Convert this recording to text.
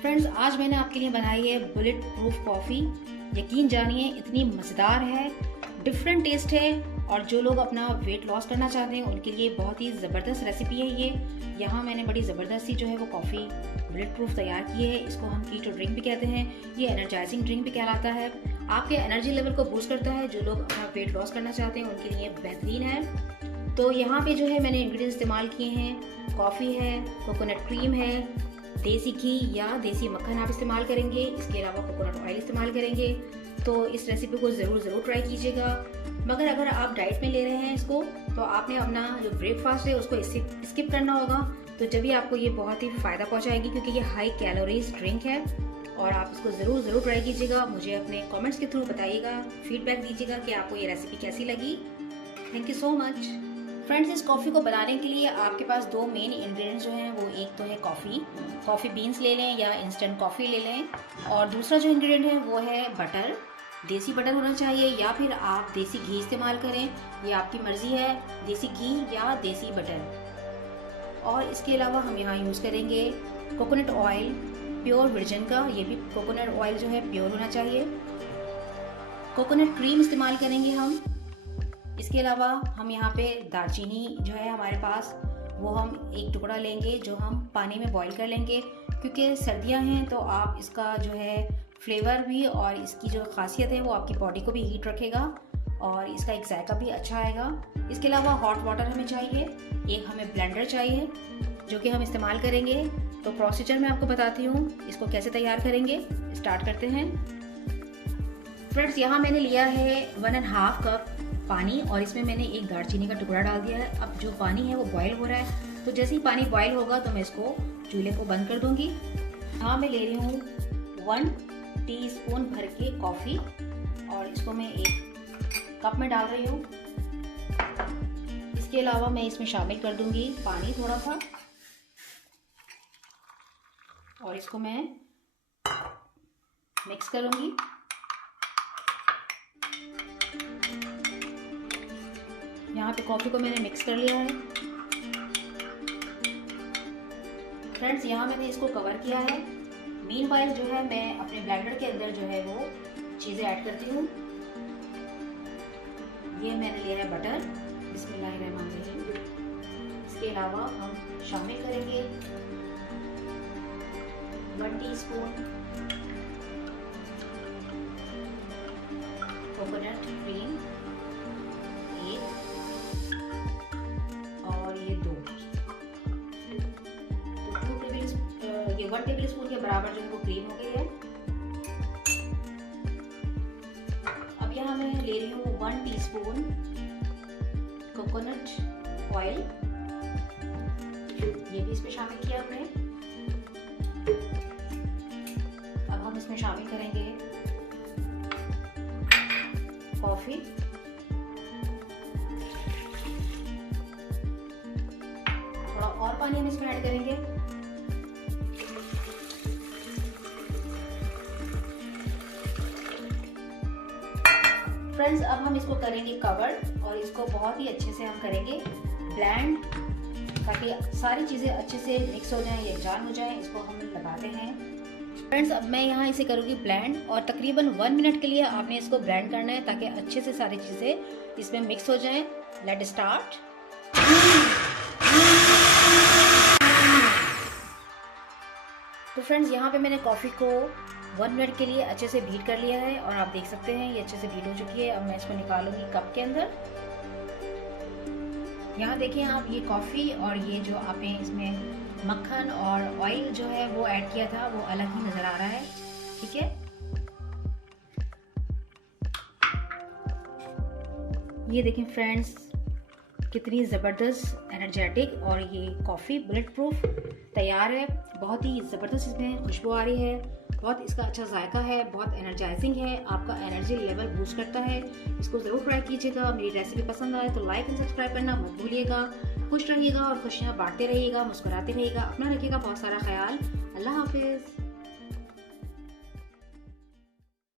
Friends, आज मैंने आपके लिए बनाई है बुलेट प्रूफ कॉफ़ी। यकीन जानिए इतनी मज़ेदार है, डिफरेंट टेस्ट है और जो लोग अपना वेट लॉस करना चाहते हैं उनके लिए बहुत ही ज़बरदस्त रेसिपी है ये। यहाँ मैंने बड़ी ज़बरदस्त सी जो है वो कॉफ़ी बुलेट प्रूफ तैयार की है। इसको हम कीटो ड्रिंक भी कहते हैं, ये एनर्जाइजिंग ड्रिंक भी कहलाता है। आपके एनर्जी लेवल को बूस्ट करता है। जो लोग अपना वेट लॉस करना चाहते हैं उनके लिए बेहतरीन है। तो यहाँ पे जो है मैंने इंग्रेडिएंट्स इस्तेमाल किए हैं, कॉफ़ी है, कोकोनट क्रीम है, देसी घी या देसी मक्खन आप इस्तेमाल करेंगे, इसके अलावा कोकोनट ऑयल इस्तेमाल करेंगे। तो इस रेसिपी को ज़रूर ट्राई कीजिएगा। मगर अगर आप डाइट में ले रहे हैं इसको, तो आपने अपना जो ब्रेकफास्ट है उसको स्किप करना होगा। तो जब भी आपको ये बहुत ही फ़ायदा पहुंचाएगी, क्योंकि ये हाई कैलोरीज ड्रिंक है। और आप इसको ज़रूर ट्राई कीजिएगा। मुझे अपने कमेंट्स के थ्रू बताइएगा, फीडबैक दीजिएगा कि आपको ये रेसिपी कैसी लगी। Thank you so much. Friends, इस कॉफ़ी को बनाने के लिए आपके पास दो मेन इंग्रेडिएंट्स जो हैं वो एक तो है कॉफ़ी बीन्स ले लें या इंस्टेंट कॉफ़ी ले लें, और दूसरा जो इंग्रेडिएंट है वो है बटर। देसी बटर होना चाहिए या फिर आप देसी घी इस्तेमाल करें, ये आपकी मर्ज़ी है, देसी घी या देसी बटर। और इसके अलावा हम यहाँ यूज़ करेंगे कोकोनट ऑयल, प्योर वर्जिन का। ये भी कोकोनट ऑयल जो है प्योर होना चाहिए। कोकोनट क्रीम इस्तेमाल करेंगे हम। इसके अलावा हम यहाँ पे दालचीनी जो है हमारे पास, वो हम एक टुकड़ा लेंगे जो हम पानी में बॉईल कर लेंगे, क्योंकि सर्दियाँ हैं तो आप इसका जो है फ्लेवर भी और इसकी जो खासियत है वो आपकी बॉडी को भी हीट रखेगा और इसका एक जायका भी अच्छा आएगा। इसके अलावा हॉट वाटर हमें चाहिए, एक हमें ब्लेंडर चाहिए जो कि हम इस्तेमाल करेंगे। तो प्रोसीजर मैं आपको बताती हूँ इसको कैसे तैयार करेंगे। स्टार्ट करते हैं। फ्रेंड्स, यहाँ मैंने लिया है 1.5 कप पानी और इसमें मैंने एक दालचीनी का टुकड़ा डाल दिया है। अब जो पानी है वो बॉयल हो रहा है, तो जैसे ही पानी बॉयल होगा तो मैं इसको चूल्हे को बंद कर दूंगी। यहाँ मैं ले रही हूँ 1 टीस्पून भर के कॉफ़ी और इसको मैं एक कप में डाल रही हूँ। इसके अलावा मैं इसमें शामिल कर दूंगी पानी थोड़ा सा और इसको मैं मिक्स करूंगी। यहाँ पे कॉफ़ी को मैंने मिक्स कर लिया है। फ्रेंड्स, यहाँ मैंने इसको कवर किया है। मीनवाइल जो है मैं अपने ब्लेंडर के अंदर जो है वो चीज़ें ऐड करती हूँ। ये मैंने लिया है बटर, बिस्मिल्लाहिर्रहमानिर्रहीम। इसके अलावा हम शामिल करेंगे 1 टीस्पून कोकोनट क्रीम, ये 1 टेबल स्पून के बराबर जो है वो क्रीम हो गई है। अब यहाँ मैं ले रही हूँ 1 टीस्पून कोकोनट ऑयल, ये भी इसमें शामिल किया हमने। अब हम इसमें शामिल करेंगे कॉफी, थोड़ा और पानी हम इसमें ऐड करेंगे। फ्रेंड्स, अब हम इसको करेंगे कवर और इसको बहुत ही अच्छे से हम करेंगे ब्लेंड, ताकि सारी चीज़ें अच्छे से मिक्स हो जाएं, यकजान हो जाएं। इसको हम लगाते हैं। फ्रेंड्स, अब मैं यहाँ इसे करूँगी ब्लेंड और तकरीबन 1 मिनट के लिए आपने इसको ब्लेंड करना है ताकि अच्छे से सारी चीज़ें इसमें मिक्स हो जाएं। Let start. तो फ्रेंड्स, यहाँ पे मैंने कॉफ़ी को 1 मिनट के लिए अच्छे से बीट कर लिया है और आप देख सकते हैं ये अच्छे से बीट हो चुकी है। अब मैं इसको निकालूंगी कप के अंदर। यहाँ देखें आप, ये कॉफ़ी और ये जो आपने इसमें मक्खन और ऑयल जो है वो ऐड किया था वो अलग ही नज़र आ रहा है। ठीक है, ये देखें फ्रेंड्स, कितनी ज़बरदस्त एनर्जेटिक और ये कॉफ़ी बुलेट प्रूफ तैयार है। बहुत ही ज़बरदस्त इसमें खुशबू आ रही है, बहुत इसका अच्छा जायका है, बहुत एनर्जाइजिंग है, आपका एनर्जी लेवल बूस्ट करता है। इसको ज़रूर ट्राई कीजिएगा। मेरी रेसिपी पसंद आए तो लाइक एंड सब्सक्राइब करना मत भूलिएगा। खुश रहिएगा और खुशियाँ बांटते रहिएगा, मुस्कुराते रहिएगा, अपना रखिएगा बहुत सारा ख्याल। अल्लाह हाफिज़।